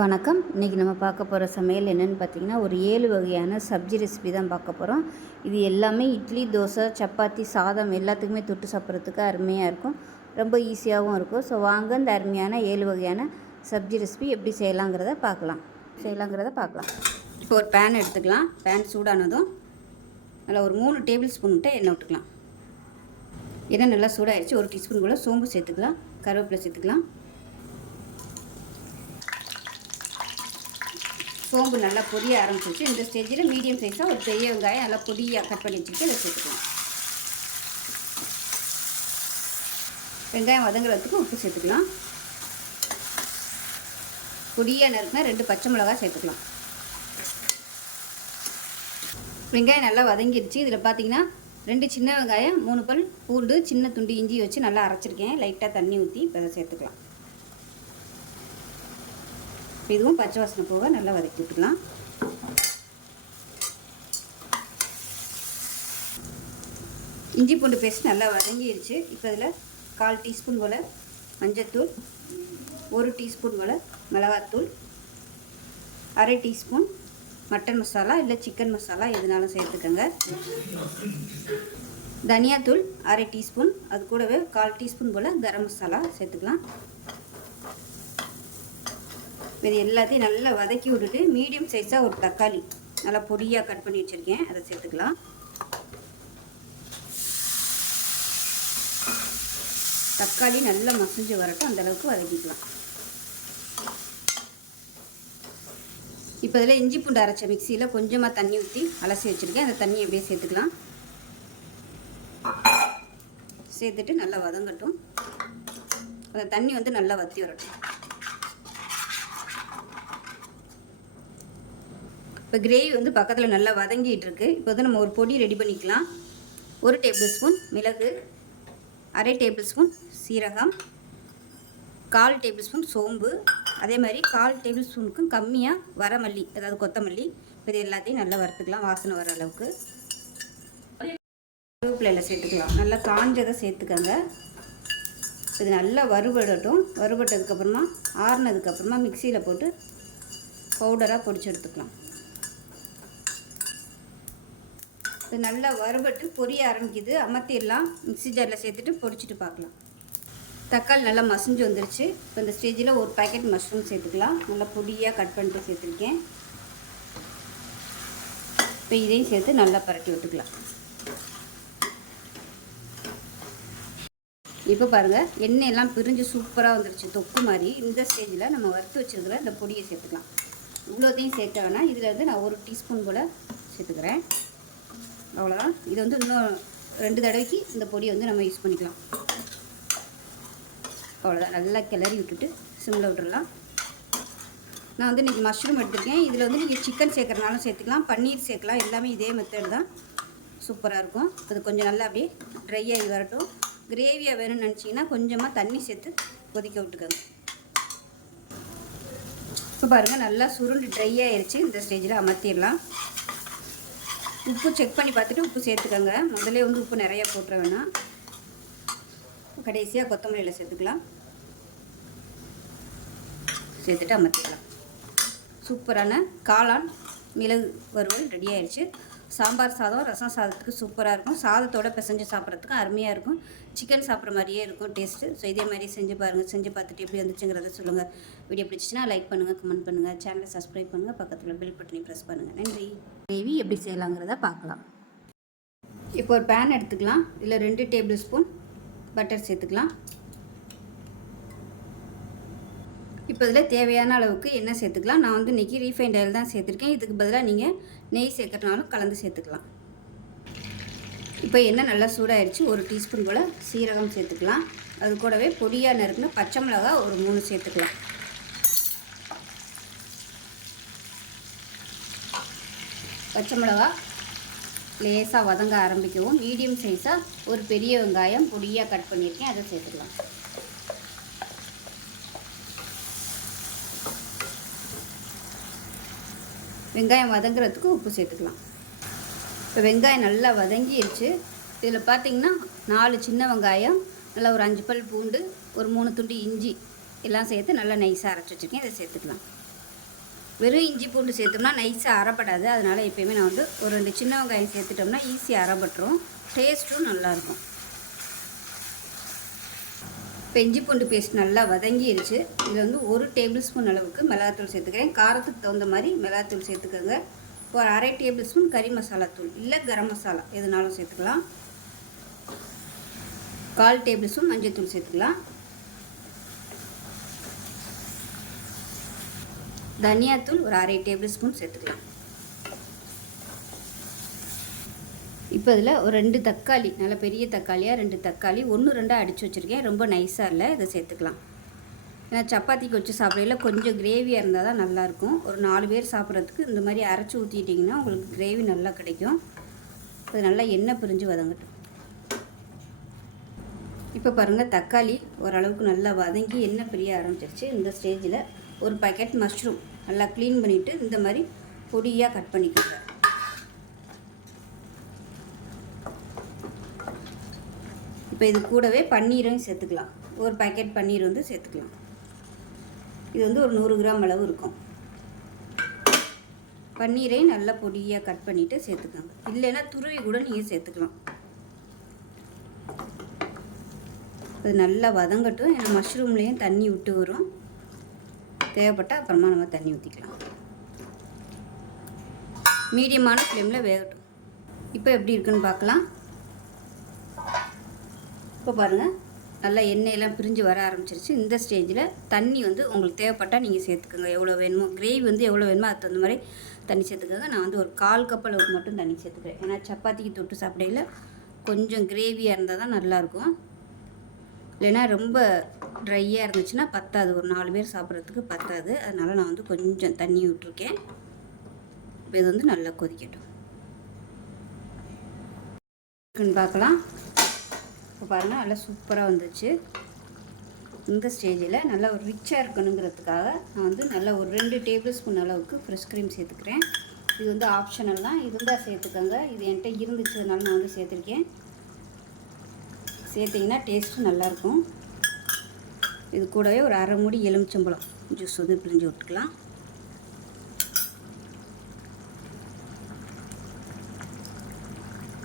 வணக்கம். இன்றைக்கி நம்ம பார்க்க போகிற சமையல் என்னென்னு பார்த்திங்கன்னா, ஒரு 7 வகையான சப்ஜி ரெசிபி தான் பார்க்க போகிறோம். இது எல்லாமே இட்லி, தோசை, சப்பாத்தி, சாதம் எல்லாத்துக்குமே தொட்டு சாப்பிட்றதுக்கு அருமையாக இருக்கும். ரொம்ப ஈஸியாகவும் இருக்கும். ஸோ வாங்க இந்த அருமையான 7 வகையான சப்ஜி ரெசிபி எப்படி செய்யலாங்கிறத பார்க்கலாம். இப்போ ஒரு பேன் எடுத்துக்கலாம். பேன் சூடானதும் அதில் ஒரு 3 டேபிள் ஸ்பூன் கிட்ட எண்ணெய் விட்டுக்கலாம். எண்ணெய் நல்லா சூடாகிடுச்சு. 1 டீஸ்பூன் போல் சோம்பு சேர்த்துக்கலாம். கருவேப்பிலை சேர்த்துக்கலாம். சோம்பு நல்லா பொரிய ஆரம்பிச்சிருச்சு. இந்த ஸ்டேஜில் மீடியம் சைஸாக ஒரு பெரிய வெங்காயம் நல்லா பொடியாக கட் பண்ணி வச்சுட்டு இதை சேர்த்துக்கலாம். வெங்காயம் வதங்குறதுக்கு உப்பு சேர்த்துக்கலாம். பொடியாக நறுக்குனா 2 பச்சை மிளகாய் சேர்த்துக்கலாம். வெங்காயம் நல்லா வதங்கிடுச்சு. இதில் பார்த்தீங்கன்னா 2 சின்ன வெங்காயம், 3 பல் பூண்டு, சின்ன துண்டு இஞ்சி வச்சு நல்லா அரைச்சிருக்கேன். லைட்டாக தண்ணி ஊற்றி இப்போ அதை சேர்த்துக்கலாம். இதுவும் பச்சை வாசனை போக நல்லா வதக்கி விட்டுக்கலாம். இஞ்சி பூண்டு பேஸ்ட் நல்லா வதங்கிடுச்சு. இப்போ இதில் 1/4 டீஸ்பூன் போல் மஞ்சள்தூள், 1 டீஸ்பூன் போல் மிளகாத்தூள், 1/2 டீஸ்பூன் மட்டன் மசாலா இல்லை சிக்கன் மசாலா எதுனாலும் சேர்த்துக்கோங்க. தனியாத்தூள் 1/2 டீஸ்பூன், அது கூடவே 1/4 டீஸ்பூன் போல் கரம் மசாலா சேர்த்துக்கலாம். இது எல்லாத்தையும் நல்லா வதக்கி விட்டுட்டு மீடியம் சைஸாக ஒரு தக்காளி நல்லா பொடியாக கட் பண்ணி வச்சுருக்கேன், அதை சேர்த்துக்கலாம். தக்காளி நல்லா மசிஞ்சு வரட்டும், அந்தளவுக்கு வதக்கிக்கலாம். இப்போ இதில் இஞ்சி பூண்டு அரைச்ச மிக்சியில் கொஞ்சமாக தண்ணி ஊற்றி அலசி வச்சுருக்கேன். அந்த தண்ணி அப்படியே சேர்த்துக்கலாம். சேர்த்துட்டு நல்லா வதங்கட்டும். அந்த தண்ணி வந்து நல்லா வற்றி வரட்டும். இப்போ கிரேவி வந்து பக்கத்தில் நல்லா வதங்கிட்டு இருக்கு. இப்போ வந்து நம்ம ஒரு பொடி ரெடி பண்ணிக்கலாம். 1 டேபிள் ஸ்பூன் மிளகு, 1/2 டேபிள் ஸ்பூன் சீரகம், 1/4 டேபிள் ஸ்பூன் சோம்பு, அதே மாதிரி 1/4 டேபிள் ஸ்பூனுக்கும் கம்மியாக வரமல்லி, அதாவது கொத்தமல்லி. இது எல்லாத்தையும் நல்லா வறுத்துக்கலாம் வாசனை வர அளவுக்கு. கருவேப்பிலையில் சேர்த்துக்கலாம். நல்லா காஞ்சதை சேர்த்துக்கங்க. இது நல்லா வறுபடட்டும். வறுபட்டதுக்கப்புறமா ஆறுனதுக்கப்புறமா மிக்சியில் போட்டு பவுடராக பொடிச்சு எடுத்துக்கலாம். இது நல்லா வறுபட்டு பொரிய ஆரம்பிக்குது. அமர்த்திடலாம். மிக்ஸி ஜாரில் சேர்த்துட்டு பொடிச்சிட்டு பார்க்கலாம். தக்காளி நல்லா மசிஞ்சு வந்துருச்சு. இப்போ இந்த ஸ்டேஜில் ஒரு பேக்கெட் மஷ்ரூம் சேர்த்துக்கலாம். நல்லா பொடியாக கட் பண்ணிட்டு சேர்த்துருக்கேன். இப்போ இதையும் சேர்த்து நல்லா பரட்டி விட்டுக்கலாம். இப்போ பாருங்கள், எண்ணெயெல்லாம் பிரிஞ்சு சூப்பராக வந்துருச்சு, தொக்கு மாதிரி. இந்த ஸ்டேஜில் நம்ம வறுத்து வச்சுருக்கிற இந்த பொடியை சேர்த்துக்கலாம். இவ்வளோத்தையும் சேர்க்க வேணாம். இதில் வந்து நான் 1 டீஸ்பூன் போல் சேர்த்துக்கிறேன். அவ்வளோதான். இது வந்து இன்னும் 2 தடவைக்கு இந்த பொடியை வந்து நம்ம யூஸ் பண்ணிக்கலாம். அவ்வளோதான். நல்லா கிளறி விட்டுட்டு சிம்மில் விட்டுடலாம். நான் வந்து இன்றைக்கி மஷ்ரூம் எடுத்துருக்கேன். இதில் வந்து நீங்கள் சிக்கன் சேர்க்குறனாலும் சேர்த்துக்கலாம், பன்னீர் சேர்க்கலாம். எல்லாமே இதே மெத்தட் தான். சூப்பராக இருக்கும். அது கொஞ்சம் நல்லா அப்படியே ட்ரை ஆகி வரட்டும். கிரேவியாக வேணும்னு நினச்சிங்கன்னா கொஞ்சமாக தண்ணி சேர்த்து கொதிக்க விட்டுக்கோங்க. இப்போ பாருங்கள், நல்லா சுருண்டு ட்ரை ஆகிடுச்சு. இந்த ஸ்டேஜில் அமர்த்திடலாம். உப்பு செக் பண்ணி பார்த்துட்டு உப்பு சேர்த்துக்கோங்க. முதல்ல வந்து உப்பு நிறையா போட்டுற வேணாம். கடைசியாக கொத்தமல்லியில் சேர்த்துக்கலாம். சேர்த்துட்டு அமர்த்திக்கலாம். சூப்பரான காளான் மிளகு வறுவல் ரெடி ஆயிடுச்சு. சாம்பார் சாதம், ரசம் சாதத்துக்கு சூப்பராக இருக்கும். சாதத்தோடு பிசைஞ்சு சாப்பிட்றதுக்கு அருமையாக இருக்கும். சிக்கன் சாப்பிட்ற மாதிரியே இருக்கும் டேஸ்ட்டு. ஸோ இதே மாதிரி செஞ்சு பாருங்கள். செஞ்சு பார்த்துட்டு எப்படி வந்துச்சுங்கிறத சொல்லுங்கள். வீடியோ பிடிச்சிச்சின்னா லைக் பண்ணுங்கள், கமெண்ட் பண்ணுங்கள், சேனலை சப்ஸ்கிரைப் பண்ணுங்கள், பக்கத்தில் பெல் பட்டனை ப்ரெஸ் பண்ணுங்கள். நன்றி. கிரேவி எப்படி செய்யலாங்கிறத பார்க்கலாம். இப்போ ஒரு பேன் எடுத்துக்கலாம். இதில் 2 டேபிள் ஸ்பூன் பட்டர் சேர்த்துக்கலாம். இப்போ இதில் தேவையான அளவுக்கு எண்ணெய் சேர்த்துக்கலாம். நான் வந்து இன்றைக்கி ரீஃபைண்ட் ஆயில் தான் சேர்த்துருக்கேன். இதுக்கு பதிலாக நீங்கள் நெய் சேர்க்கறனாலும் கலந்து சேர்த்துக்கலாம். இப்போ எண்ணெய் நல்லா சூடாகிடுச்சு. 1 டீஸ்பூன் போல் சீரகம் சேர்த்துக்கலாம். அது கூடவே பொடியாக நறுக்குன பச்சை மிளகாய் ஒரு 3 சேர்த்துக்கலாம். பச்சை மிளகாய் லேசாக வதங்க ஆரம்பிக்கவும் மீடியம் சைஸாக ஒரு பெரிய வெங்காயம் பொடியாக கட் பண்ணியிருக்கேன், அதை சேர்த்துக்கலாம். வெங்காயம் வதங்குறதுக்கு உப்பு சேர்த்துக்கலாம். இப்போ வெங்காயம் நல்லா வதங்கிடுச்சு. இதில் பார்த்திங்கன்னா 4 சின்ன வெங்காயம், நல்லா ஒரு 5 பல் பூண்டு, ஒரு 3 துண்டு இஞ்சி எல்லாம் சேர்த்து நல்லா நைஸாக அரைச்சி வச்சுருக்கேன். இதை சேர்த்துக்கலாம். வெறும் இஞ்சி பூண்டு சேர்த்தோம்னா நைஸாக அரைப்படாது. அதனால் எப்போயுமே நான் வந்து ஒரு 2 சின்ன வெங்காயம் சேர்த்துட்டோம்னா ஈஸியாக அரைப்பட்டுரும், டேஸ்ட்டும் நல்லாயிருக்கும். இப்போ இஞ்சி பூண்டு பேஸ்ட் நல்லா வதங்கிடுச்சு. இதில் வந்து 1 டேபிள் ஸ்பூன் அளவுக்கு மிளகாத்தூள் சேர்த்துக்கிறேன். காரத்துக்கு தகுந்த மாதிரி மிளகாத்தூள் சேர்த்துக்கோங்க. ஒரு 1/2 டேபிள் ஸ்பூன் கறி மசாலா தூள் இல்லை கரம் மசாலா எதுனாலும் சேர்த்துக்கலாம். 1/4 டேபிள் ஸ்பூன் மஞ்சள் தூள் சேர்த்துக்கலாம். தனியாத்தூள் ஒரு 1/2 டேபிள் ஸ்பூன் சேர்த்துக்கலாம். இப்போ இதில் ஒரு 2 தக்காளி, நல்ல பெரிய தக்காளியாக 2 தக்காளி 1 2 அடித்து வச்சுருக்கேன். ரொம்ப நைஸாக இல்லை, இதை சேர்த்துக்கலாம். ஏன்னா சப்பாத்திக்கு வச்சு சாப்பிடையில கொஞ்சம் கிரேவியாக இருந்தால் தான் நல்லாயிருக்கும். ஒரு 4 பேர் சாப்பிட்றதுக்கு இந்த மாதிரி அரைச்சி ஊற்றிட்டிங்கன்னா உங்களுக்கு கிரேவி நல்லா கிடைக்கும். அது நல்லா எண்ணெய் பிரிஞ்சு வதங்கட்டும். இப்போ பாருங்கள், தக்காளி ஓரளவுக்கு நல்லா வதங்கி எண்ணெய் பிரிய ஆரம்பிச்சிருச்சு. இந்த ஸ்டேஜில் ஒரு பாக்கெட் மஷ்ரூம் நல்லா க்ளீன் பண்ணிவிட்டு இந்த மாதிரி பொடியாக கட் பண்ணிக்கோங்க. இப்போ இது கூடவே பன்னீரையும் சேர்த்துக்கலாம். ஒரு பாக்கெட் பன்னீர் வந்து சேர்த்துக்கலாம். இது வந்து ஒரு 100 கிராம் அளவு இருக்கும். பன்னீரையும் நல்லா பொடியாக கட் பண்ணிவிட்டு சேர்த்துக்கோங்க. இல்லைன்னா துருவி கூட நீங்கள் சேர்த்துக்கலாம். அது நல்லா வதங்கட்டும். ஏன்னா மஷ்ரூம்லேயும் தண்ணி விட்டு வரும். தேவைப்பட்டால் அப்புறமா நம்ம தண்ணி ஊற்றிக்கலாம். மீடியமான ஃப்ளேமில் வேகட்டும். இப்போ எப்படி இருக்குன்னு பார்க்கலாம். இப்போ பாருங்கள், நல்லா எண்ணெயெல்லாம் பிரிஞ்சு வர ஆரம்பிச்சிருச்சு. இந்த ஸ்டேஜில் தண்ணி வந்து உங்களுக்கு தேவைப்பட்டால் நீங்கள் சேர்த்துக்கோங்க. எவ்வளோ வேணுமோ, கிரேவி வந்து எவ்வளோ வேணுமோ அதுக்கு தகுந்த மாதிரி தண்ணி சேர்த்துக்கோங்க. நான் வந்து ஒரு 1/4 கப் அளவுக்கு மட்டும் தண்ணி சேர்த்துக்கிறேன். ஏன்னா சப்பாத்திக்கு தொட்டு சாப்பிடையில் கொஞ்சம் கிரேவியாக இருந்தால் தான் நல்லாயிருக்கும். இல்லைன்னா ரொம்ப ட்ரையாக இருந்துச்சுன்னா பத்தாது, ஒரு 4 பேர் சாப்பிட்றதுக்கு பத்தாது. அதனால் நான் வந்து கொஞ்சம் தண்ணி விட்டுருக்கேன். இப்போ இது வந்து நல்லா கொதிக்கட்டும். பார்க்கலாம். இப்போ பாருங்கள், நல்லா சூப்பராக வந்துச்சு. இந்த ஸ்டேஜில் நல்லா ஒரு ரிச்சாக இருக்கணுங்கிறதுக்காக நான் வந்து நல்லா ஒரு 2 டேபிள் ஸ்பூன் அளவுக்கு ஃப்ரெஷ் க்ரீம் சேர்த்துக்கிறேன். இது வந்து ஆப்ஷனல் தான், இருந்தால் சேர்த்துக்கோங்க. இது என்கிட்ட இருந்துச்சதுனால நான் வந்து சேர்த்துருக்கேன். சேர்த்திங்கன்னா டேஸ்ட்டு நல்லாயிருக்கும். இது கூடவே ஒரு 1/2 மூடி எலுமிச்சம்பழம் ஜூஸ் வந்து பிழிஞ்சு விட்டுக்கலாம்.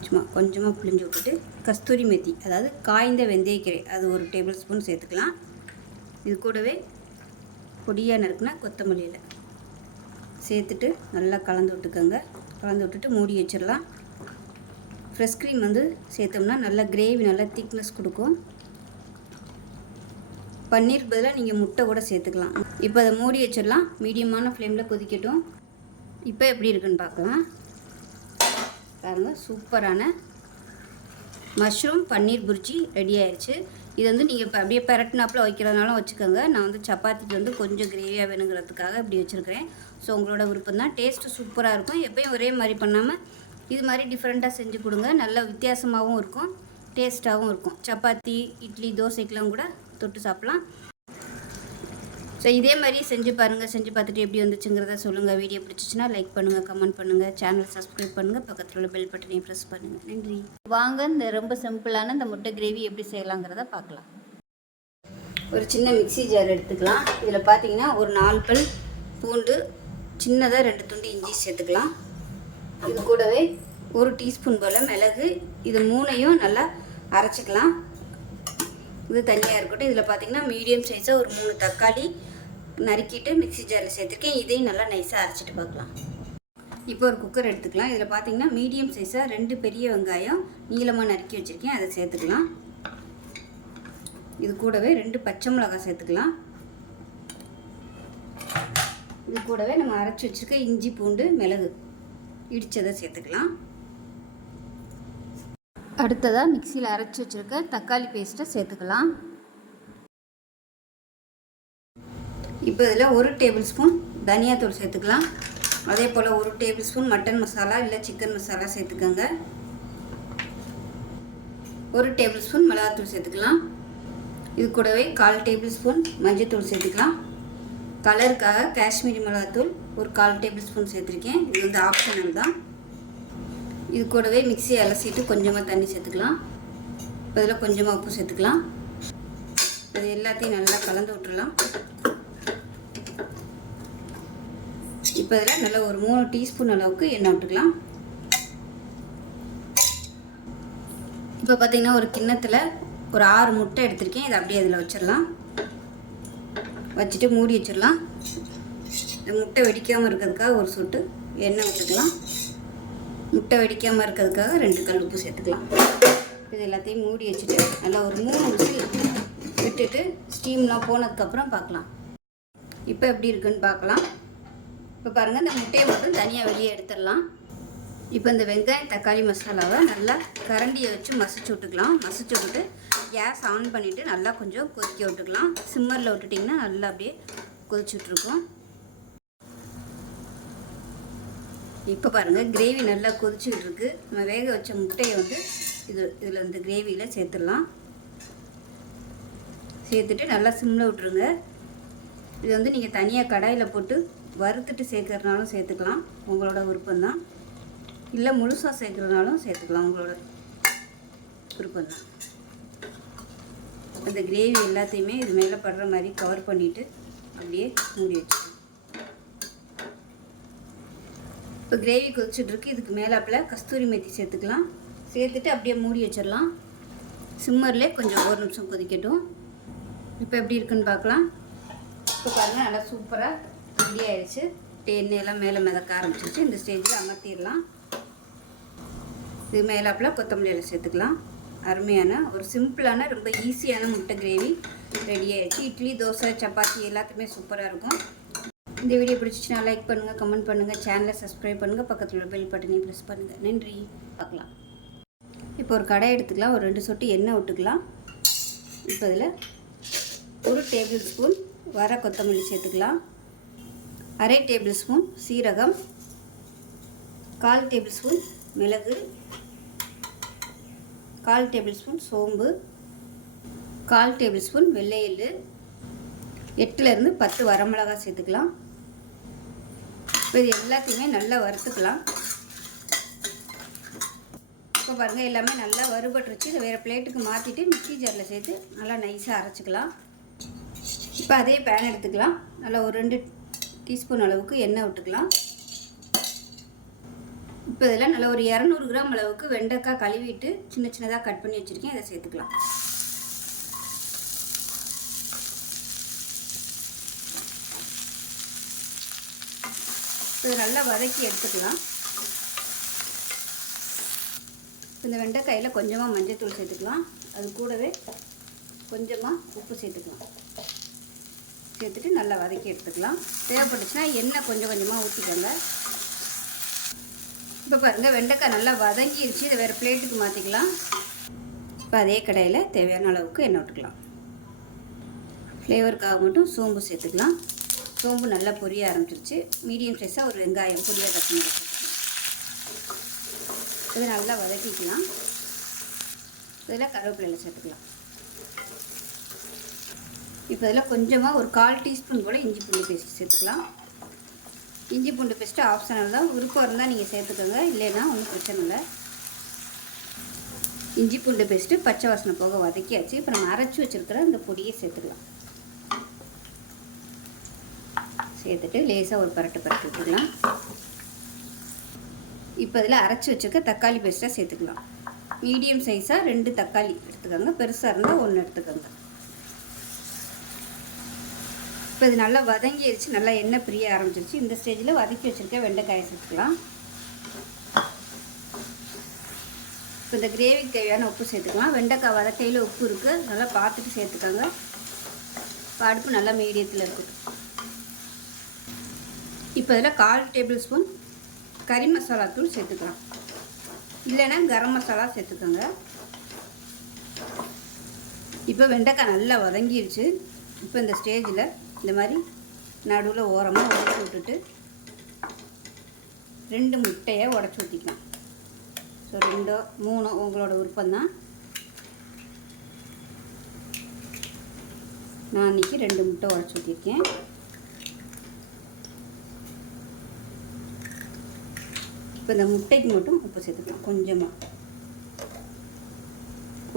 சும்மா கொஞ்சமாக பிழிஞ்சு விட்டுட்டு கஸ்தூரி மெத்தி, அதாவது காய்ந்த வெந்தயக்கீரை, அது ஒரு டேபிள் ஸ்பூன் சேர்த்துக்கலாம். இது கூடவே பொடியாக நறுக்குனா கொத்தமல்லி இலை சேர்த்துட்டு நல்லா கலந்து விட்டுக்கோங்க. கலந்து விட்டுட்டு மூடி வச்சிடலாம். ஃப்ரெஷ் க்ரீம் வந்து சேர்த்தோம்னா நல்லா கிரேவி நல்லா திக்னஸ் கொடுக்கும். பன்னீருக்கு பதிலாக நீங்கள் முட்டை கூட சேர்த்துக்கலாம். இப்போ அதை மூடி வச்சிடலாம். மீடியமான ஃப்ளேமில் கொதிக்கட்டும். இப்போ எப்படி இருக்குன்னு பார்க்கலாம். பாருங்கள், சூப்பரான மஷ்ரூம் பன்னீர் புர்ஜி ரெடி ஆயிடுச்சு. இது வந்து நீங்கள் இப்போ அப்படியே பெரட்டினாப்பில் வைக்கிறதுனாலும் வச்சுக்கோங்க. நான் வந்து சப்பாத்திக்கு வந்து கொஞ்சம் கிரேவியாக வேணுங்கிறதுக்காக இப்படி வச்சுருக்கிறேன். ஸோ உங்களோட விருப்பம் தான். டேஸ்ட்டு சூப்பராக இருக்கும். எப்பயும் ஒரே மாதிரி பண்ணாமல் இது மாதிரி டிஃப்ரெண்ட்டாக செஞ்சு கொடுங்க. நல்ல வித்தியாசமாகவும் இருக்கும், டேஸ்ட்டாகவும் இருக்கும். சப்பாத்தி, இட்லி, தோசைக்கெலாம் கூட தொட்டு சாப்பிட்லாம். ஸோ இதே மாதிரி செஞ்சு பாருங்கள். செஞ்சு பார்த்துட்டு எப்படி வந்துச்சுங்கிறத சொல்லுங்கள். வீடியோ பிடிச்சிச்சின்னா லைக் பண்ணுங்கள், கமெண்ட் பண்ணுங்கள், சேனலை சப்ஸ்கிரைப் பண்ணுங்கள், பக்கத்தில் உள்ள பெல் பட்டனையும் ப்ரெஸ் பண்ணுங்கள். நன்றி. வாங்க, இந்த ரொம்ப சிம்பிளான இந்த முட்டை கிரேவி எப்படி செய்யலாங்கிறத பார்க்கலாம். ஒரு சின்ன மிக்ஸி ஜார் எடுத்துக்கலாம். இதில் பார்த்தீங்கன்னா ஒரு 4 பல் பூண்டு, சின்னதாக 2 துண்டு இஞ்சி சேர்த்துக்கலாம். இது கூடவே 1 டீஸ்பூன் போல் மிளகு, இது 3ஐயும் நல்லா அரைச்சிக்கலாம். இது தனியாக இருக்கட்டும். இதில் பார்த்தீங்கன்னா மீடியம் சைஸாக ஒரு 3 தக்காளி நறுக்கிட்டு மிக்ஸி ஜாரில் சேர்த்துருக்கேன். இதையும் நல்லா நைஸாக அரைச்சிட்டு பார்க்கலாம். இப்போ ஒரு குக்கர் எடுத்துக்கலாம். இதில் பார்த்தீங்கன்னா மீடியம் சைஸாக 2 பெரிய வெங்காயம் நீளமாக நறுக்கி வச்சுருக்கேன், அதை சேர்த்துக்கலாம். இது கூடவே 2 பச்சை மிளகாய் சேர்த்துக்கலாம். இது கூடவே நம்ம அரைச்சி வச்சுருக்க இஞ்சி பூண்டு மிளகு இடித்ததை சேர்த்துக்கலாம். அடுத்ததாக மிக்சியில் அரைச்சி வச்சுருக்க தக்காளி பேஸ்ட்டை சேர்த்துக்கலாம். இப்போ இதில் 1 டேபிள் ஸ்பூன் தனியாத்தூள் சேர்த்துக்கலாம். அதே போல் 1 டேபிள் ஸ்பூன் மட்டன் மசாலா இல்லை சிக்கன் மசாலா சேர்த்துக்கோங்க. 1 டேபிள் ஸ்பூன் மிளகாத்தூள் சேர்த்துக்கலாம். இது கூடவே 1/4 டேபிள் ஸ்பூன் மஞ்சள்தூள் சேர்த்துக்கலாம். கலருக்காக காஷ்மீரி மிளகாத்தூள் ஒரு 1/4 டேபிள் ஸ்பூன் சேர்த்துருக்கேன். இது வந்து ஆப்ஷனல் தான். இது கூடவே மிக்ஸியை அலசிட்டு கொஞ்சமாக தண்ணி சேர்த்துக்கலாம். இப்போ இதில் கொஞ்சமாக உப்பு சேர்த்துக்கலாம். இது எல்லாத்தையும் நல்லா கலந்து விட்டுடலாம். இப்போ இதில் நல்லா ஒரு 3 டீஸ்பூன் அளவுக்கு எண்ணெய் விட்டுக்கலாம். இப்போ பார்த்திங்கன்னா ஒரு கிண்ணத்தில் ஒரு 6 முட்டை எடுத்திருக்கேன். இதை அப்படியே அதில் வச்சிடலாம். வச்சுட்டு மூடி வச்சிடலாம். இந்த முட்டை வெடிக்காமல் இருக்கிறதுக்காக ஒரு சொட்டு எண்ணெய் விட்டுக்கலாம். முட்டை வெடிக்காமல் இருக்கிறதுக்காக 2 கல் உப்பு சேர்த்துக்கலாம். இது எல்லாத்தையும் மூடி வச்சுட்டு நல்லா ஒரு 3 விசில் விட்டுட்டு ஸ்டீம்லாம் போனதுக்கப்புறம் பார்க்கலாம். இப்போ எப்படி இருக்குன்னு பார்க்கலாம். இப்போ பாருங்கள், இந்த முட்டையை மட்டும் தனியாக வெளியே எடுத்துடலாம். இப்போ இந்த வெங்காயம் தக்காளி மசாலாவை நல்லா கரண்டியை வச்சு மசிச்சு விட்டுக்கலாம். மசிச்சு விட்டுட்டு கேஸ் ஆன் பண்ணிவிட்டு நல்லா கொஞ்சம் கொதிக்க விட்டுக்கலாம். சிம்மரில் விட்டுட்டிங்கன்னா நல்லா அப்படியே கொதிச்சுட்ருக்கும். இப்போ பாருங்கள், கிரேவி நல்லா கொதிச்சுக்கிட்டு இருக்குது. நம்ம வேக வச்ச முட்டையை வந்து இதில் இந்த கிரேவியில் சேர்த்துடலாம். சேர்த்துட்டு நல்லா சிம்மில் விட்டுருங்க. இது வந்து நீங்கள் தனியாக கடாயில் போட்டு வறுத்துட்டு சேர்க்கறதுனாலும் சேர்த்துக்கலாம், உங்களோட விருப்பம்தான். இல்லை முழுசாக சேர்க்குறதுனாலும் சேர்த்துக்கலாம், உங்களோட விருப்பம்தான். அந்த கிரேவி எல்லாத்தையுமே இது மேலே படுற மாதிரி கவர் பண்ணிவிட்டு அப்படியே மூடி வச்சுக்கணும். இப்போ கிரேவி கொதிச்சுட்ருக்கு. இதுக்கு மேலாப்பில் கஸ்தூரி மெத்தி சேர்த்துக்கலாம். சேர்த்துட்டு அப்படியே மூடி வச்சிடலாம். சிம்மர்லேயே கொஞ்சம் 1 நிமிஷம் கொதிக்கட்டும். இப்போ எப்படி இருக்குன்னு பார்க்கலாம். இப்போ பாருங்கள், நல்லா சூப்பராக ரெடி ஆகிடுச்சு. எண்ணெயெல்லாம் மேலே மிதக்க ஆரம்பிச்சிருச்சு. இந்த ஸ்டேஜில் அமர்த்திடலாம். இது மேலாப்பில் கொத்தமல்லி எல்லாம் சேர்த்துக்கலாம். அருமையான ஒரு சிம்பிளான ரொம்ப ஈஸியான முட்டை கிரேவி ரெடி ஆகிடுச்சு. இட்லி, தோசை, சப்பாத்தி எல்லாத்துக்குமே சூப்பராக இருக்கும். இந்த வீடியோ பிடிச்சிச்சுன்னா லைக் பண்ணுங்கள், கமெண்ட் பண்ணுங்கள், சேனலை சப்ஸ்கிரைப் பண்ணுங்கள், பக்கத்தில் உள்ள பெல் பட்டனையும் ப்ரெஸ் பண்ணுங்கள். நன்றி. பார்க்கலாம். இப்போ ஒரு கடாய் எடுத்துக்கலாம். ஒரு 2 சொட்டு எண்ணெய் விட்டுக்கலாம். இப்போ இதில் 1 டேபிள் ஸ்பூன் வர கொத்தமல்லி சேர்த்துக்கலாம். 1/2 டேபிள் ஸ்பூன் சீரகம், 1/4 டேபிள் ஸ்பூன் மிளகு, 1/4 டேபிள் ஸ்பூன் சோம்பு, 1/4 டேபிள் ஸ்பூன் வெள்ளை எள்ளு, 8லேருந்து 10 வரமிளகாய் சேர்த்துக்கலாம். இப்போ இது எல்லாத்தையுமே நல்லா வறுத்துக்கலாம். இப்போ பாருங்கள், எல்லாமே நல்லா வறுபட்டுருச்சு. இதை வேறு பிளேட்டுக்கு மாற்றிட்டு மிக்ஸி ஜாரில் சேர்த்து நல்லா நைஸாக அரைச்சிக்கலாம். இப்போ அதே பேன் எடுத்துக்கலாம். நல்லா ஒரு 2 டீஸ்பூன் அளவுக்கு எண்ணெய் விட்டுக்கலாம். இப்போ இதில் நல்லா ஒரு 200 கிராம் அளவுக்கு வெண்டைக்காய் கழுவிட்டு சின்ன சின்னதாக கட் பண்ணி வச்சுருக்கேன். இதை சேர்த்துக்கலாம். இதை நல்லா வதக்கி எடுத்துக்கலாம். இந்த வெண்டைக்காயில் கொஞ்சமாக மஞ்சள்தூள் சேர்த்துக்கலாம். அது கூடவே கொஞ்சமாக உப்பு சேர்த்துக்கலாம். சேர்த்துட்டு நல்லா வதக்கி எடுத்துக்கலாம். தேவைப்பட்டுச்சுன்னா எண்ணெய் கொஞ்சம் கொஞ்சமாக ஊற்றிக்கோங்க. இப்போ பாருங்கள், வெண்டைக்காய் நல்லா வதங்கிடுச்சு. இதை வேறு பிளேட்டுக்கு மாற்றிக்கலாம். இப்போ அதே கடாயில் தேவையான அளவுக்கு எண்ணெய் விட்டுக்கலாம். ஃப்ளேவருக்காக மட்டும் சோம்பு சேர்த்துக்கலாம். சோம்பு நல்லா பொரிய ஆரம்பிச்சிருச்சு. மீடியம் சைஸாக ஒரு வெங்காயம் பொடியாக கட் பண்ணி வச்சுக்கலாம். இதை நல்லா வதக்கிக்கலாம். இதில் கருவேப்பிலையில் சேர்த்துக்கலாம். இப்போ இதில் கொஞ்சமாக ஒரு 1/4 டீஸ்பூன் போல் இஞ்சி பூண்டு பேஸ்ட் சேர்த்துக்கலாம். இஞ்சி பூண்டு பேஸ்ட்டு ஆப்ஷனல் தான். விருப்பம் இருந்தால் நீங்கள் சேர்த்துக்கோங்க, இல்லைன்னா ஒன்றும் பிரச்சனை இல்லை. இஞ்சி பூண்டு பேஸ்ட்டு பச்சை வாசனை போக வதக்கியாச்சு. இப்போ நம்ம அரைச்சி வச்சுருக்கிற இந்த பொடியை சேர்த்துக்கலாம். சேர்த்துட்டு லேசாக ஒரு பரட்டு விட்டுக்கலாம். இப்போ இதில் அரைச்சி வச்சுருக்க தக்காளி பேஸ்ட்டாக சேர்த்துக்கலாம். மீடியம் சைஸாக 2 தக்காளி எடுத்துக்கோங்க. பெருசாக இருந்தால் 1 எடுத்துக்கோங்க. இப்போ இது நல்லா வதங்கிடுச்சு. நல்லா எண்ணெய் பிரிய ஆரம்பிச்சிருச்சு. இந்த ஸ்டேஜில் வதக்கி வச்சுருக்க வெண்டைக்காயை சேர்த்துக்கலாம். இப்போ இந்த கிரேவிக்கு தேவையான உப்பு சேர்த்துக்கலாம். வெண்டைக்காய் வதக்கையில் உப்பு இருக்குது, நல்லா பார்த்துட்டு சேர்த்துக்கோங்க. அடுப்பு நல்லா மீடியத்தில் இருக்குது. இப்போ இதில் 1/4 டேபிள் ஸ்பூன் கறி மசாலா தூள் சேர்த்துக்கலாம். இல்லைன்னா கரம் மசாலா சேர்த்துக்கோங்க. இப்போ வெண்டைக்காய் நல்லா வதங்கிடுச்சு. இப்போ இந்த ஸ்டேஜில் இந்த மாதிரி நடுவில் ஓரமாக உடச்சி விட்டுட்டு 2 முட்டையை உடச்சி ஊற்றிக்கலாம். ஸோ 2 3 உங்களோட விருப்பம்தான். நான் இன்றைக்கி 2 முட்டை உடச்சி ஊற்றிருக்கேன். இப்போ இந்த முட்டைக்கு மட்டும் உப்பு சேர்த்துக்கலாம். கொஞ்சமாக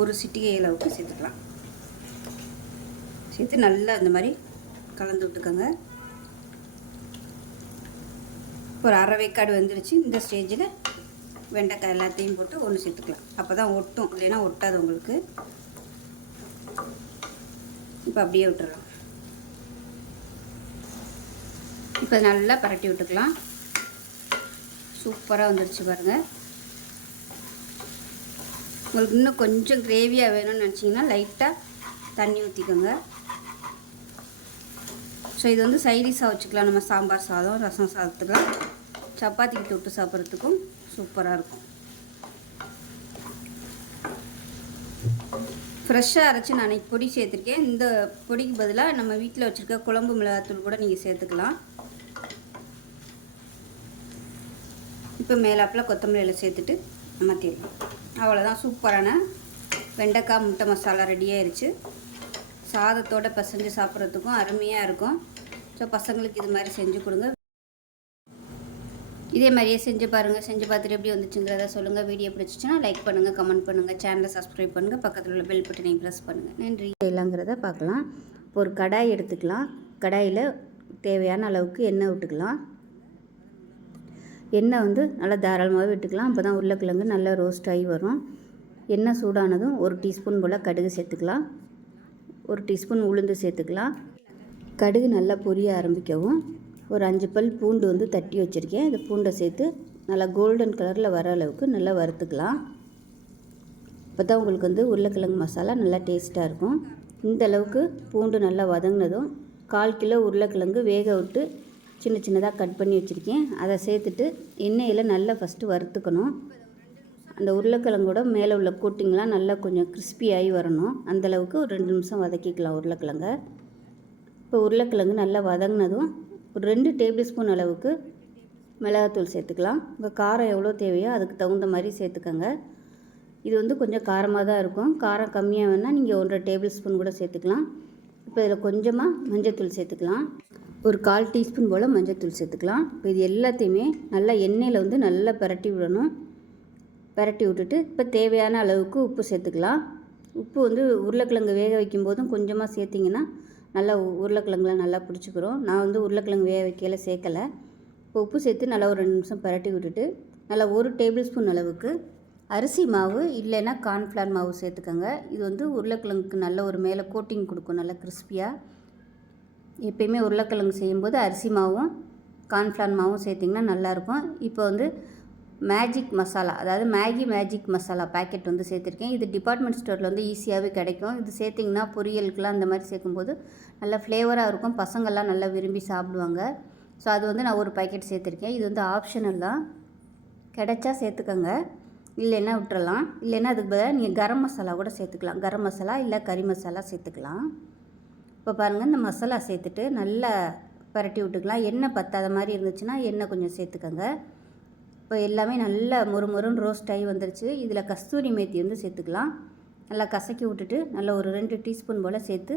ஒரு சிட்டிகை அளவுக்கு சேர்த்துக்கலாம். சேர்த்து நல்லா இந்த மாதிரி கலந்து விட்டுக்கோங்க. ஒரு அரை வேக்காடு வந்துருச்சு. இந்த ஸ்டேஜில் வெண்டைக்காய் எல்லாத்தையும் போட்டு ஒன்று சேர்த்துக்கலாம். அப்போ தான் ஒட்டும், இல்லைன்னா ஒட்டாது உங்களுக்கு. இப்போ அப்படியே விட்டுறலாம். இப்போ நல்லா பரட்டி விட்டுக்கலாம். சூப்பராக வந்துருச்சு பாருங்கள். உங்களுக்கு இன்னும் கொஞ்சம் கிரேவியாக வேணும்னு நினச்சிங்கன்னா லைட்டாக தண்ணி ஊற்றிக்கோங்க. ஸோ இது வந்து சைடிஷாக வச்சுக்கலாம். நம்ம சாம்பார் சாதம், ரசம் சாதத்துக்கலாம், சப்பாத்திக்கு தொட்டு சாப்பிட்றதுக்கும் சூப்பராக இருக்கும். ஃப்ரெஷ்ஷாக அரைச்சி நான் அன்றைக்கி பொடி சேர்த்துருக்கேன். இந்த பொடிக்கு பதிலாக நம்ம வீட்டில் வச்சுருக்க குழம்பு மிளகாத்தூள் கூட நீங்கள் சேர்த்துக்கலாம். இப்போ மேலாப்பில் கொத்தமல்லி இலை சேர்த்துட்டு அமர்த்திடலாம். அவ்வளோதான், சூப்பரான வெண்டைக்காய் முட்டை மசாலா ரெடி ஆயிடுச்சு. சாதத்தோடு பசஞ்சு சாப்பிட்றதுக்கும் அருமையாக இருக்கும். ஸோ பசங்களுக்கு இது மாதிரி செஞ்சு கொடுங்க. இதே மாதிரியே செஞ்சு பாருங்கள். செஞ்சு பார்த்துட்டு எப்படி வந்துச்சுங்கிறத சொல்லுங்கள். வீடியோ பிடிச்சிச்சுன்னா லைக் பண்ணுங்கள், கமெண்ட் பண்ணுங்கள், சேனலை சப்ஸ்கிரைப் பண்ணுங்கள், பக்கத்தில் உள்ள பெல் பட்டனை ப்ரெஸ் பண்ணுங்கள். நன்றி. செய்யலாங்கிறத பார்க்கலாம். ஒரு கடாய் எடுத்துக்கலாம். கடாயில் தேவையான அளவுக்கு எண்ணெய் விட்டுக்கலாம். எண்ணெய் வந்து நல்லா தாராளமாகவே விட்டுக்கலாம். அப்போ தான் உருளைக்கிழங்கு நல்லா ரோஸ்ட் ஆகி வரும். எண்ணெய் சூடானதும் 1 டீஸ்பூன் போல் கடுகு சேர்த்துக்கலாம். 1 டீஸ்பூன் உளுந்து சேர்த்துக்கலாம். கடுகு நல்லா பொரிய ஆரம்பிக்கவும் ஒரு 5 பல் பூண்டு வந்து தட்டி வச்சுருக்கேன். இந்த பூண்டை சேர்த்து நல்லா கோல்டன் கலரில் வர அளவுக்கு நல்லா வறுத்துக்கலாம். அப்போ தான் உங்களுக்கு வந்து உருளைக்கிழங்கு மசாலா நல்லா டேஸ்ட்டாக இருக்கும். இந்த அளவுக்கு பூண்டு நல்லா வதங்கினதும் 1/4 கிலோ உருளைக்கிழங்கு வேக விட்டு சின்ன சின்னதாக கட் பண்ணி வச்சுருக்கேன். அதை சேர்த்துட்டு எண்ணெயில் நல்லா ஃபஸ்ட்டு வறுத்துக்கணும். அந்த உருளைக்கிழங்கோட மேலே உள்ள கோட்டிங்லாம் நல்லா கொஞ்சம் கிறிஸ்பியாகி வரணும். அந்தளவுக்கு ஒரு 2 நிமிஷம் வதக்கிக்கலாம் உருளைக்கிழங்கை. இப்போ உருளைக்கிழங்கு நல்லா வதங்கினதும் ஒரு 2 டேபிள் ஸ்பூன் அளவுக்கு மிளகாத்தூள் சேர்த்துக்கலாம். உங்கள் காரம் எவ்வளோ தேவையோ அதுக்கு தகுந்த மாதிரி சேர்த்துக்கோங்க. இது வந்து கொஞ்சம் காரமாக தான் இருக்கும். காரம் கம்மியாக வேணால் நீங்கள் 1.5 டேபிள் ஸ்பூன் கூட சேர்த்துக்கலாம். இப்போ இதில் கொஞ்சமாக மஞ்சள்தூள் சேர்த்துக்கலாம். ஒரு 1/4 டீஸ்பூன் போல் மஞ்சள்தூள் சேர்த்துக்கலாம். இப்போ இது எல்லாத்தையுமே நல்லா எண்ணெயில் வந்து நல்லா பரட்டி விடணும். பரட்டி விட்டுட்டு இப்போ தேவையான அளவுக்கு உப்பு சேர்த்துக்கலாம். உப்பு வந்து உருளைக்கிழங்கு வேக வைக்கும் போதும் கொஞ்சமாக சேர்த்திங்கன்னா நல்லா உருளைக்கிழங்குலாம் நல்லா பிடிச்சிக்கிறோம். நான் வந்து உருளைக்கிழங்கு வேக வைக்கல சேர்க்கலை. இப்போ உப்பு சேர்த்து நல்லா ஒரு 2 நிமிஷம் பரட்டி விட்டுட்டு நல்லா 1 டேபிள் ஸ்பூன் அளவுக்கு அரிசி மாவு இல்லைன்னா கார்ன்ஃப்ளவர் மாவு சேர்த்துக்கோங்க. இது வந்து உருளைக்கிழங்குக்கு நல்ல ஒரு மேலே கோட்டிங் கொடுக்கும், நல்லா கிறிஸ்பியாக. எப்பயுமே உருளைக்கிழங்கு செய்யும்போது அரிசி மாவும் கார்ன்ஃப்ளவர் மாவும் சேர்த்திங்கன்னா நல்லாயிருக்கும். இப்போ வந்து மேஜிக் மசாலா, அதாவது மேகி மேஜிக் மசாலா பேக்கெட் வந்து சேர்த்துருக்கேன். இது டிபார்ட்மெண்ட் ஸ்டோரில் வந்து ஈஸியாகவே கிடைக்கும். இது சேர்த்திங்கன்னா பொரியலுக்கெலாம் அந்த மாதிரி சேர்க்கும்போது நல்லா ஃப்ளேவராக இருக்கும். பசங்கள்லாம் நல்லா விரும்பி சாப்பிடுவாங்க. ஸோ அது வந்து நான் ஒரு பேக்கெட் சேர்த்துருக்கேன். இது வந்து ஆப்ஷனல் தான், கிடைச்சா சேர்த்துக்கோங்க, இல்லைன்னா விட்டுறலாம். இல்லைன்னா அதுக்கு பதிலாக நீங்கள் கரம் மசாலா கூட சேர்த்துக்கலாம். கரம் மசாலா இல்லை கறி மசாலா சேர்த்துக்கலாம். இப்போ பாருங்கள், இந்த மசாலா சேர்த்துட்டு நல்லா பரட்டி விட்டுக்கலாம். எண்ணெய் பத்தாத மாதிரி இருந்துச்சுன்னா எண்ணெய் கொஞ்சம் சேர்த்துக்கோங்க. இப்போ எல்லாமே நல்லா மொறுமொறுன்னு ரோஸ்ட் ஆகி வந்துருச்சு. இதில் கஸ்தூரி மேத்தி வந்து சேர்த்துக்கலாம். நல்லா கசக்கி விட்டுட்டு நல்லா ஒரு 2 டீஸ்பூன் போல் சேர்த்து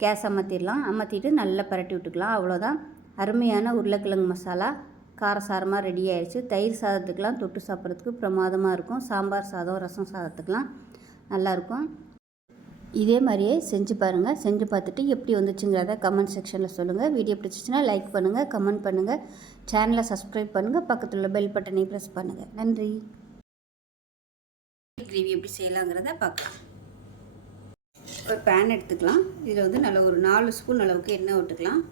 கேஸ் அமர்த்திடலாம். அமர்த்திட்டு நல்லா பரட்டி விட்டுக்கலாம். அவ்வளோதான், அருமையான உருளைக்கிழங்கு மசாலா காரசாரமாக ரெடி ஆயிடுச்சு. தயிர் சாதத்துக்கெலாம் தொட்டு சாப்பிட்றதுக்கு பிரமாதமாக இருக்கும். சாம்பார் சாதம், ரசம் சாதத்துக்கெலாம் நல்லாயிருக்கும். இதே மாதிரியே செஞ்சு பாருங்கள். செஞ்சு பார்த்துட்டு எப்படி வந்துச்சுங்கிறத கமெண்ட் செக்ஷனில் சொல்லுங்கள். வீடியோ பிடிச்சிச்சின்னா லைக் பண்ணுங்கள், கமெண்ட் பண்ணுங்கள், சேனலை சப்ஸ்கிரைப் பண்ணுங்கள், பக்கத்தில் உள்ள பெல் பட்டனை ப்ரெஸ் பண்ணுங்கள். நன்றி. கிரேவி எப்படி செய்யலாங்கிறத பார்க்கலாம். ஒரு பேன் எடுத்துக்கலாம். இதில் வந்து நல்ல ஒரு 4 ஸ்பூன் அளவுக்கு எண்ணெய் விட்டுக்கலாம்.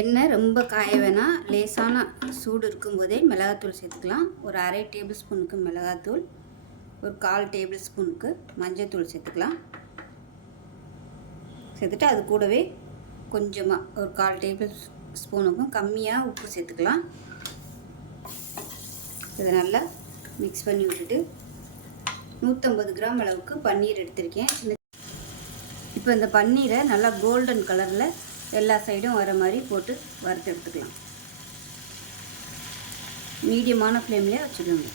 எண்ணெய் ரொம்ப காய வேணாம், லேசான சூடு இருக்கும்போதே மிளகாத்தூள் சேர்த்துக்கலாம். ஒரு அரை டேபிள் ஸ்பூனுக்கு மிளகாத்தூள், ஒரு 1/4 டேபிள் ஸ்பூனுக்கு மஞ்சள்தூள் சேர்த்துக்கலாம். சேர்த்துட்டு அது கூடவே கொஞ்சமாக ஒரு 1/4 டேபிள் ஸ்பூனுக்கும் கம்மியாக உப்பு சேர்த்துக்கலாம். இதை நல்லா மிக்ஸ் பண்ணி விட்டுட்டு 150 கிராம் அளவுக்கு பன்னீர் எடுத்திருக்கேன். இப்போ இந்த பன்னீரை நல்லா கோல்டன் கலரில் எல்லா சைடும் வர மாதிரி போட்டு வறுத்து எடுத்துக்கலாம். மீடியமான ஃப்ளேம்லேயே வச்சுக்கோங்க.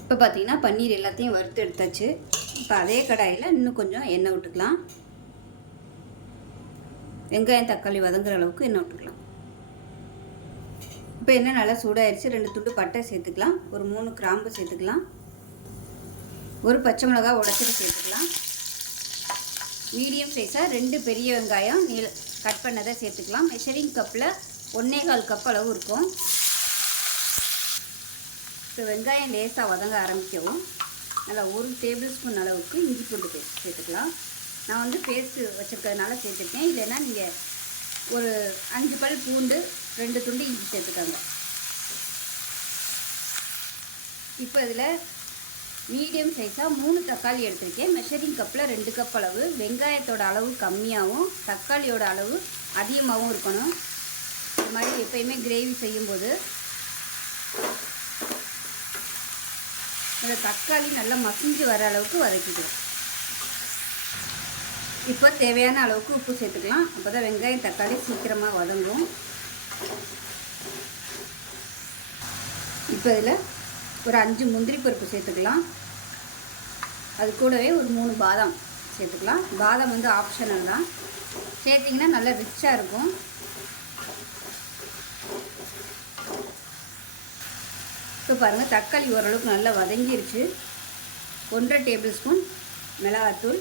இப்போ பார்த்தீங்கன்னா பன்னீர் எல்லாத்தையும் வறுத்து எடுத்தாச்சு. இப்போ அதே கடாயில் இன்னும் கொஞ்சம் எண்ணெய் விட்டுக்கலாம். வெங்காயம் தக்காளி வதங்குற அளவுக்கு எண்ணெய் விட்டுக்கலாம். இப்போ எண்ணெய் நல்லா சூடாயிருச்சு. 2 துண்டு பட்டை சேர்த்துக்கலாம். ஒரு 3 கிராம்பு சேர்த்துக்கலாம். ஒரு பச்சை மிளகாய் உடைச்சிட்டு சேர்த்துக்கலாம். மீடியம் சைஸாக 2 பெரிய வெங்காயம் கட் பண்ணதை சேர்த்துக்கலாம். மெஷரிங் கப்பில் 1.25 கப் அளவு இருக்கும். இப்போ வெங்காயம் லேசாக வதங்க ஆரம்பிக்கவும் நல்லா 1 டேபிள் ஸ்பூன் அளவுக்கு இஞ்சி பூண்டு பேஸ்ட் சேர்த்துக்கலாம். நான் வந்து பேஸ்ட்டு வச்சுருக்கிறதுனால சேர்த்துருக்கேன். இல்லைன்னா நீங்கள் ஒரு 5 பல் பூண்டு 2 துண்டு இஞ்சி சேர்த்துக்காங்க. இப்போ இதில் மீடியம் சைஸாக 3 தக்காளி எடுத்திருக்கேன். மெஷரிங் கப்பில் 2 கப் அளவு. வெங்காயத்தோட அளவு கம்மியாகவும் தக்காளியோட அளவு அதிகமாகவும் இருக்கணும். இது மாதிரி எப்பயுமே கிரேவி செய்யும்போது இந்த தக்காளி நல்லா மசிஞ்சு வர அளவுக்கு வதக்கிக்கலாம். இப்போ தேவையான அளவுக்கு உப்பு சேர்த்துக்கலாம். அப்போ தான் வெங்காயம் தக்காளி சீக்கிரமாக வதங்கும். இப்போ இதில் ஒரு 5 முந்திரி பருப்பு சேர்த்துக்கலாம். அது கூடவே ஒரு 3 பாதாம் சேர்த்துக்கலாம். பாதாம் வந்து ஆப்ஷனல் தான், சேர்த்திங்கன்னா நல்லா ரிச்சாக இருக்கும். இப்போ பாருங்கள் தக்காளி ஓரளவுக்கு நல்லா வதங்கிருச்சு. 1.5 டேபிள் ஸ்பூன் மிளகாத்தூள்,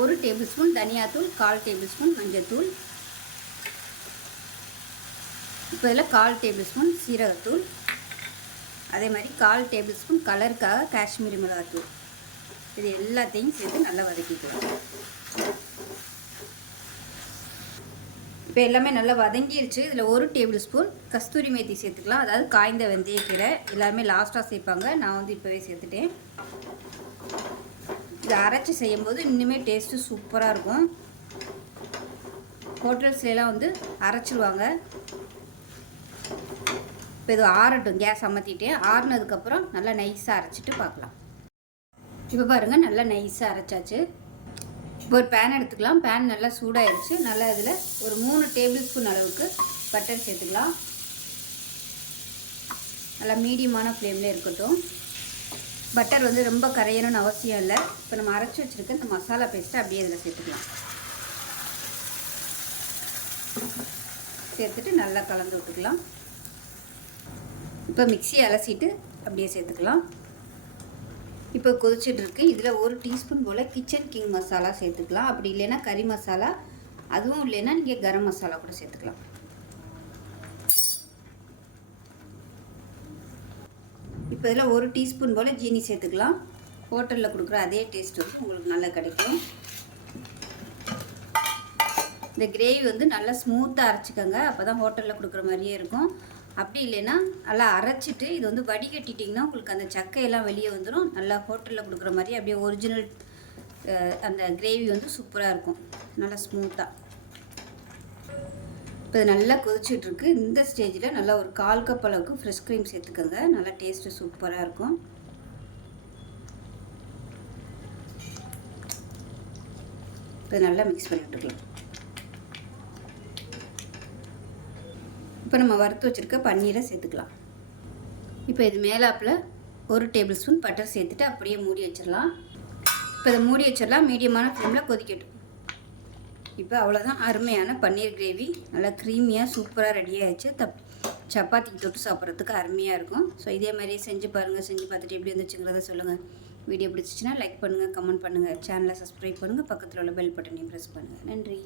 1 டேபிள் ஸ்பூன் தனியாத்தூள், 1/4 டேபிள் ஸ்பூன் மஞ்சள்தூள். இப்போ இதில் 1/4 டேபிள் ஸ்பூன் சீரகத்தூள், அதே மாதிரி 1/4 டேபிள் ஸ்பூன் கலருக்காக காஷ்மீரி மிளகாத்தூள். இது எல்லாத்தையும் சேர்த்து நல்லா வதக்கிக்கலாம். இப்போ எல்லாமே நல்லா வதங்கிடுச்சு. இதில் 1 டேபிள் ஸ்பூன் கஸ்தூரி மேத்தி சேர்த்துக்கலாம். அதாவது காய்ந்த வெந்தயக்கீரை. எல்லாருமே லாஸ்ட்டாக சேர்ப்பாங்க, நான் வந்து இப்போவே சேர்த்துட்டேன். இதை அரைச்சி செய்யும்போது இன்னுமே டேஸ்ட்டு சூப்பராக இருக்கும். ஹோட்டல்ஸ்லாம் வந்து அரைச்சிடுவாங்க. இப்போ இது ஆறட்டும். கேஸ் அமர்த்திட்டேன். ஆறுனதுக்கப்புறம் நல்லா நைஸாக அரைச்சிட்டு பார்க்கலாம். இப்போ பாருங்கள் நல்லா நைஸாக அரைச்சாச்சு. இப்போ ஒரு பேன் எடுத்துக்கலாம். பேன் நல்லா சூடாகிடுச்சு. நல்லா இதில் ஒரு 3 டேபிள் ஸ்பூன் அளவுக்கு பட்டர் சேர்த்துக்கலாம். நல்லா மீடியமான ஃப்ளேமில் இருக்கட்டும். பட்டர் வந்து ரொம்ப கரையணும்னு அவசியம் இல்லை. இப்போ நம்ம அரைச்சி வச்சுருக்க இந்த மசாலா பேஸ்ட்டை அப்படியே இதில் சேர்த்துக்கலாம். சேர்த்துட்டு நல்லா கலந்து விட்டுக்கலாம். இப்போ மிக்ஸியை அலசிட்டு அப்படியே சேர்த்துக்கலாம். இப்போ கொதிச்சிட்ருக்கு. இதில் 1 டீஸ்பூன் போல் கிச்சன் கிங் மசாலா சேர்த்துக்கலாம். அப்படி இல்லைன்னா கறி மசாலா, அதுவும் இல்லைன்னா நீங்கள் கரம் மசாலா கூட சேர்த்துக்கலாம். இப்போ இதில் 1 டீஸ்பூன் போல் ஜீனி சேர்த்துக்கலாம். ஹோட்டலில் கொடுக்குற அதே டேஸ்ட் வந்து உங்களுக்கு நல்லா கிடைக்கும். இந்த கிரேவி வந்து நல்லா ஸ்மூத்தாக அரைச்சிக்கோங்க. அப்போ தான் ஹோட்டலில் கொடுக்குற மாதிரியே இருக்கும். அப்படி இல்லைன்னா நல்லா அரைச்சிட்டு இது வந்து வடிகட்டிட்டிங்கன்னா உங்களுக்கு அந்த சக்கையெல்லாம் வெளியே வந்துடும். நல்லா ஹோட்டலில் கொடுக்குற மாதிரி அப்படியே ஒரிஜினல் அந்த கிரேவி வந்து சூப்பராக இருக்கும், நல்லா ஸ்மூத்தாக. இப்போ இது நல்லா கொதிச்சிட்ருக்கு. இந்த ஸ்டேஜில் நல்லா ஒரு 1/4 கப் அளவுக்கு ஃப்ரெஷ் க்ரீம் சேர்த்துக்கோங்க. நல்லா டேஸ்ட்டு சூப்பராக இருக்கும். இப்போ நல்லா மிக்ஸ் பண்ணி விட்டுக்கலாம். இப்போ நம்ம வறுத்து வச்சுருக்க பன்னீரை சேர்த்துக்கலாம். இப்போ இது மேலாப்பில் 1 டேபிள் ஸ்பூன் பட்டர் சேர்த்துட்டு அப்படியே மூடி வச்சிடலாம். இப்போ இதை மூடி வச்சிடலாம். மீடியமான ஃப்ளேமில் கொதிக்கட்டும். இப்போ அவ்வளோதான், அருமையான பன்னீர் கிரேவி நல்லா க்ரீமியாக சூப்பராக ரெடி ஆகிடுச்சு. சப்பாத்திக்கு தொட்டு சாப்பிட்றதுக்கு அருமையாக இருக்கும். ஸோ இதே மாதிரியே செஞ்சு பாருங்கள். செஞ்சு பார்த்துட்டு எப்படி இருந்துச்சுங்கிறத சொல்லுங்கள். வீடியோ பிடிச்சிச்சின்னா லைக் பண்ணுங்கள், கமெண்ட் பண்ணுங்கள், சேனலை சப்ஸ்கிரைப் பண்ணுங்கள், பக்கத்தில் உள்ள பெல் பட்டனையும் ப்ரெஸ் பண்ணுங்கள். நன்றி.